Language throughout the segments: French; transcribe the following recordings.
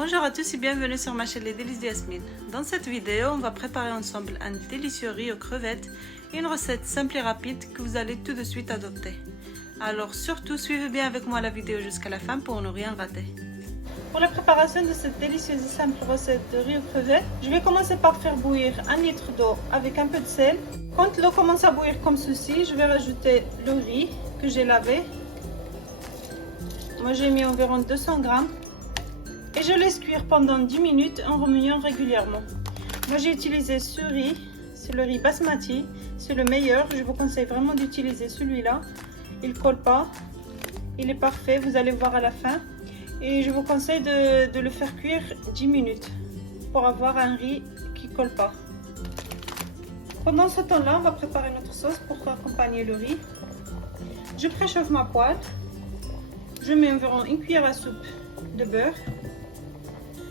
Bonjour à tous et bienvenue sur ma chaîne Les Délices d'Yasmine. Dans cette vidéo, on va préparer ensemble un délicieux riz aux crevettes et une recette simple et rapide que vous allez tout de suite adopter. Alors surtout, suivez bien avec moi la vidéo jusqu'à la fin pour ne rien rater. Pour la préparation de cette délicieuse et simple recette de riz aux crevettes, je vais commencer par faire bouillir 1 litre d'eau avec un peu de sel. Quand l'eau commence à bouillir comme ceci, je vais rajouter le riz que j'ai lavé. Moi j'ai mis environ 200 grammes. Et je laisse cuire pendant 10 minutes en remuant régulièrement. Moi j'ai utilisé ce riz, c'est le riz basmati, c'est le meilleur. Je vous conseille vraiment d'utiliser celui-là. Il ne colle pas, il est parfait, vous allez voir à la fin. Et je vous conseille de le faire cuire 10 minutes pour avoir un riz qui ne colle pas. Pendant ce temps-là, on va préparer notre sauce pour accompagner le riz. Je préchauffe ma poêle. Je mets environ 1 cuillère à soupe de beurre.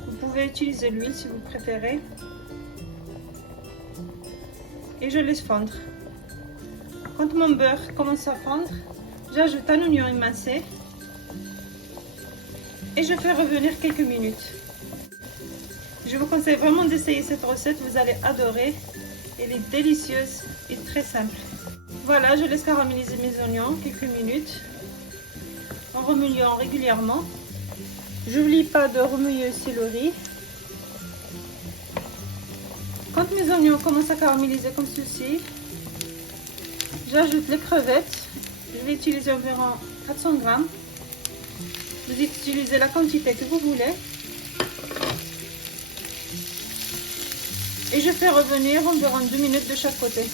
Vous pouvez utiliser l'huile si vous préférez. Et je laisse fondre. Quand mon beurre commence à fondre, j'ajoute un oignon émincé. Et je fais revenir quelques minutes. Je vous conseille vraiment d'essayer cette recette, vous allez adorer. Elle est délicieuse et très simple. Voilà, je laisse caraméliser mes oignons quelques minutes en remuant régulièrement. J'oublie pas de remuer aussi le riz. Quand mes oignons commencent à caraméliser comme ceci, j'ajoute les crevettes. Je vais utiliser environ 400 grammes. Vous utilisez la quantité que vous voulez. Et je fais revenir environ 2 minutes de chaque côté.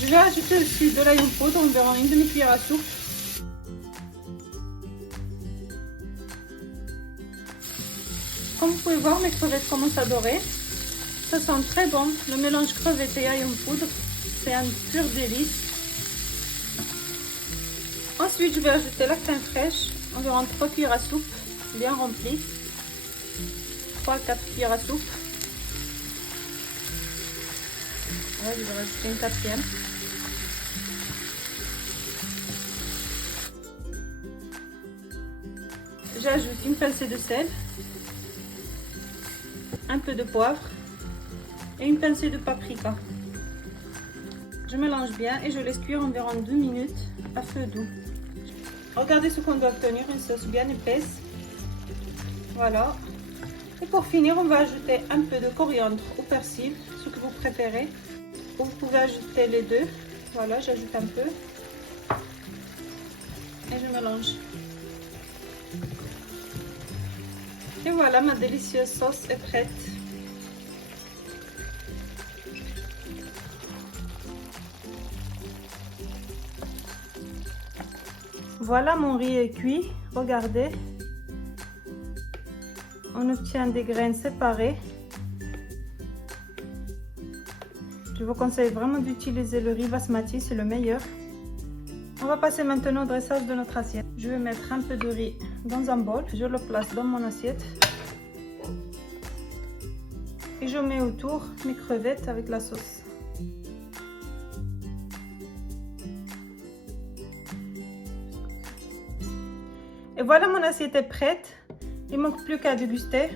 Je vais ajouter aussi de l'ail en poudre, environ une demi-cuillère à soupe. Comme vous pouvez voir, mes crevettes commencent à dorer. Ça sent très bon. Le mélange crevettes et ail en poudre, c'est un pur délice. Ensuite, je vais ajouter la crème fraîche, environ 3 cuillères à soupe, bien remplie. 3 à 4 cuillères à soupe. Ouais, je vais rajouter une quatrième. J'ajoute une pincée de sel, un peu de poivre et une pincée de paprika. Je mélange bien et je laisse cuire environ 2 minutes à feu doux. Regardez ce qu'on doit obtenir, une sauce bien épaisse. Voilà. Et pour finir, on va ajouter un peu de coriandre ou persil, ce que vous préférez. Vous pouvez ajouter les deux. Voilà, j'ajoute un peu. Et je mélange. Et voilà, ma délicieuse sauce est prête. Voilà, mon riz est cuit. Regardez. On obtient des graines séparées. Je vous conseille vraiment d'utiliser le riz basmati, c'est le meilleur. On va passer maintenant au dressage de notre assiette. Je vais mettre un peu de riz dans un bol. Je le place dans mon assiette. Et je mets autour mes crevettes avec la sauce. Et voilà, mon assiette est prête. Il ne manque plus qu'à déguster.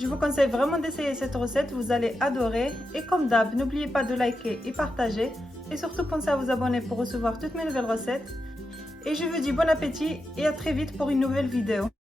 Je vous conseille vraiment d'essayer cette recette, vous allez adorer. Et comme d'hab, n'oubliez pas de liker et partager. Et surtout, pensez à vous abonner pour recevoir toutes mes nouvelles recettes. Et je vous dis bon appétit et à très vite pour une nouvelle vidéo.